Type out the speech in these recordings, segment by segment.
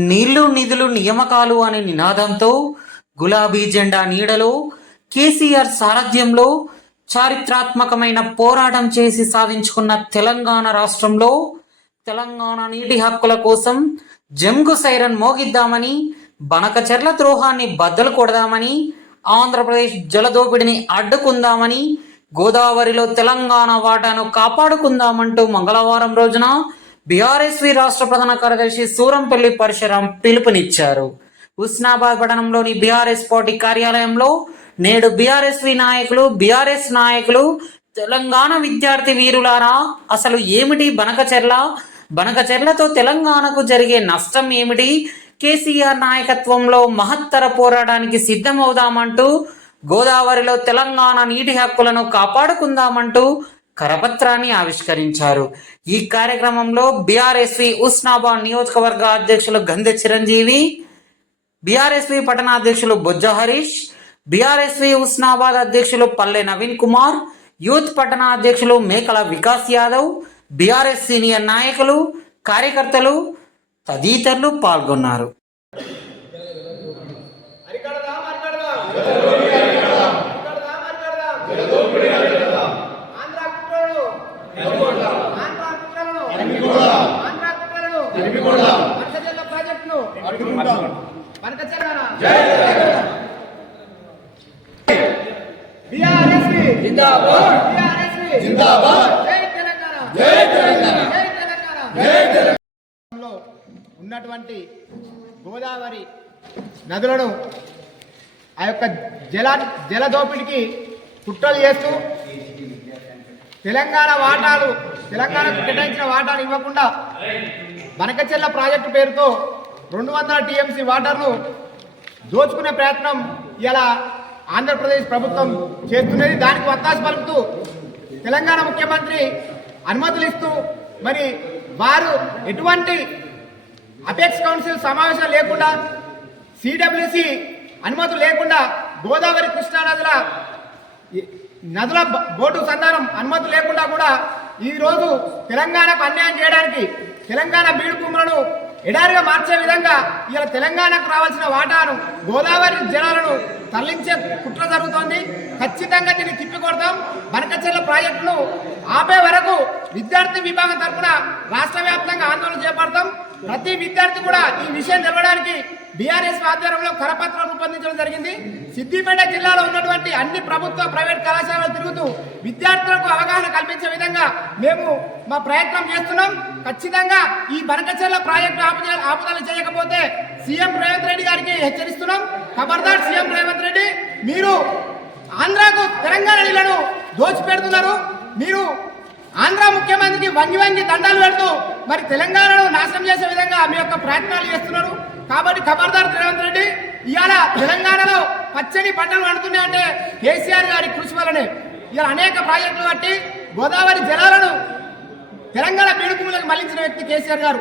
నీళ్ళు నిధులు నియామకాలు అనే నినాదంతో గులాబీ జెండా నీడలో కేసీఆర్ సారథ్యంలో చారిత్రాత్మకమైన పోరాటం చేసి సాధించుకున్న తెలంగాణ రాష్ట్రంలో తెలంగాణ నీటి హక్కుల కోసం జంగు సైరన్ మోగిద్దామని బనకచెర్ల ద్రోహాన్ని బద్దలు కొడదామని ఆంధ్రప్రదేశ్ జలదోపిడిని అడ్డుకుందామని గోదావరిలో తెలంగాణ వాటాను కాపాడుకుందామంటూ మంగళవారం రోజున బీఆర్ఎస్వి రాష్ట్ర ప్రధాన కార్యదర్శి సూరంపల్లి పరశురాం పిలుపునిచ్చారు. హుస్నాబాద్ పట్టణంలోని బీఆర్ఎస్ పార్టీ కార్యాలయంలో నేడు బీఆర్ఎస్వి నాయకులు బీఆర్ఎస్ నాయకులు తెలంగాణ విద్యార్థి వీరులారా అసలు ఏమిటి బనకచెర్ల? బనకచెర్లతో తెలంగాణకు జరిగే నష్టం ఏమిటి? కేసీఆర్ నాయకత్వంలో మహత్తర పోరాటానికి సిద్ధమవుదామంటూ గోదావరిలో తెలంగాణ నీటి హక్కులను కాపాడుకుందామంటూ కరపత్రాన్ని ఆవిష్కరించారు. ఈ కార్యక్రమంలో బీఆర్ఎస్వి ఉస్నాబాద్ నియోజకవర్గ అధ్యక్షులు గంధ చిరంజీవి బీఆర్ఎస్వి పట్టణాధ్యక్షులు బొజ్జ హరీష్ బీఆర్ఎస్వి ఉస్నాబాద్ అధ్యక్షులు పల్లె నవీన్ కుమార్ యూత్ పట్టణ అధ్యక్షులు మేకల వికాస్ యాదవ్ బీఆర్ఎస్ సీనియర్ నాయకులు కార్యకర్తలు తదితరులు పాల్గొన్నారు. ప్రాజెక్టును మనకచెరన బీఆర్ఎస్వి జిందాబాద్. బీఆర్ఎస్వి జిందాబాద్. జై తెలంగాణ. జై తెలంగాణ. జై తెలంగాణ. జై తెలంగాణ. ఉన్నటువంటి గోదావరి నదులను ఆ యొక్క జల జల దోపిడికి కుట్రలు చేస్తూ తెలంగాణ వాటాలు తెలంగాణకు కేటాయించిన వాటాలు ఇవ్వకుండా బనకచెల్ల ప్రాజెక్టు పేరుతో రెండు వందల టీఎంసీ వాటర్ను దోచుకునే ప్రయత్నం ఇలా ఆంధ్రప్రదేశ్ ప్రభుత్వం చేస్తున్నది. దానికి వత్తాస పలుకుతూ తెలంగాణ ముఖ్యమంత్రి అనుమతులు ఇస్తూ మరి వారు ఎటువంటి అపెక్స్ కౌన్సిల్ సమావేశం లేకుండా సిడబ్ల్యూసి అనుమతులు లేకుండా గోదావరి కృష్ణా నదుల నదుల బోటు సంధానం అనుమతి లేకుండా కూడా ఈరోజు తెలంగాణకు అన్యాయం చేయడానికి తెలంగాణ బీడు ఎడారిగా మార్చే విధంగా ఇలా తెలంగాణకు రావాల్సిన వాటాను గోదావరి జలాలను తరలించే కుట్ర జరుగుతోంది. ఖచ్చితంగా దీన్ని తిప్పికొడతాం. బనకచెల్ల ప్రాజెక్టును ఆపే వరకు విద్యార్థి విభాగం తరఫున రాష్ట్ర వ్యాప్తంగా ఆందోళన చేపడతాం. ప్రతి విద్యార్థి కూడా ఈ విషయం తెలవడానికి బీఆర్ఎస్ ఆధ్వర్యంలో కరపత్రం రూపొందించడం జరిగింది. సిద్దిపేట జిల్లాలో ఉన్నటువంటి అన్ని ప్రభుత్వ ప్రైవేట్ కళాశాలలు తిరుగుతూ విద్యార్థులకు అవగాహన కల్పించే విధంగా మేము మా ప్రయత్నం చేస్తున్నాం. ఖచ్చితంగా ఈ బనకచెర్ల ప్రాజెక్టు ఆపుదల ఆపుదల చేయకపోతే సీఎం రేవంత్ రెడ్డి గారికి హెచ్చరిస్తున్నాం. ఖబర్దార్ సీఎం రేవంత్ రెడ్డి మీరు ఆంధ్రాకు తెలంగాణ నీళ్ళను దోచిపెడుతున్నారు. మీరు ఆంధ్ర ముఖ్యమంత్రికి వంగి వంగి దండాలు పెడుతూ మరి తెలంగాణను నాశనం చేసే విధంగా మీ యొక్క ప్రయత్నాలు చేస్తున్నారు. కాబట్టి ఖబర్దార్ రేవంత్ రెడ్డి ఇవాళ తెలంగాణలో పచ్చని పంటలు పండుతున్నాయంటే కేసీఆర్ గారి కృషి వల్లనే. ఇలా అనేక ప్రాజెక్టులు కట్టి గోదావరి జలాలను తెలంగాణ పీడుకుములకు మళ్ళించిన వ్యక్తి కేసీఆర్ గారు.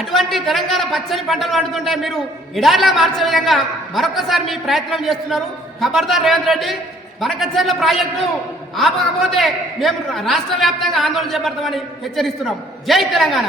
అటువంటి తెలంగాణ పచ్చని పంటలు పండుతుంటే మీరు ఎడారిలా మార్చే విధంగా మరొకసారి మీ ప్రయత్నం చేస్తున్నారు. ఖబర్దార్ రేవంత్ రెడ్డి బనకచెర్ల ప్రాజెక్టు ఆపకపోతే మేము రాష్ట్ర వ్యాప్తంగా ఆందోళన చేపడతామని హెచ్చరిస్తున్నాం. జై తెలంగాణ.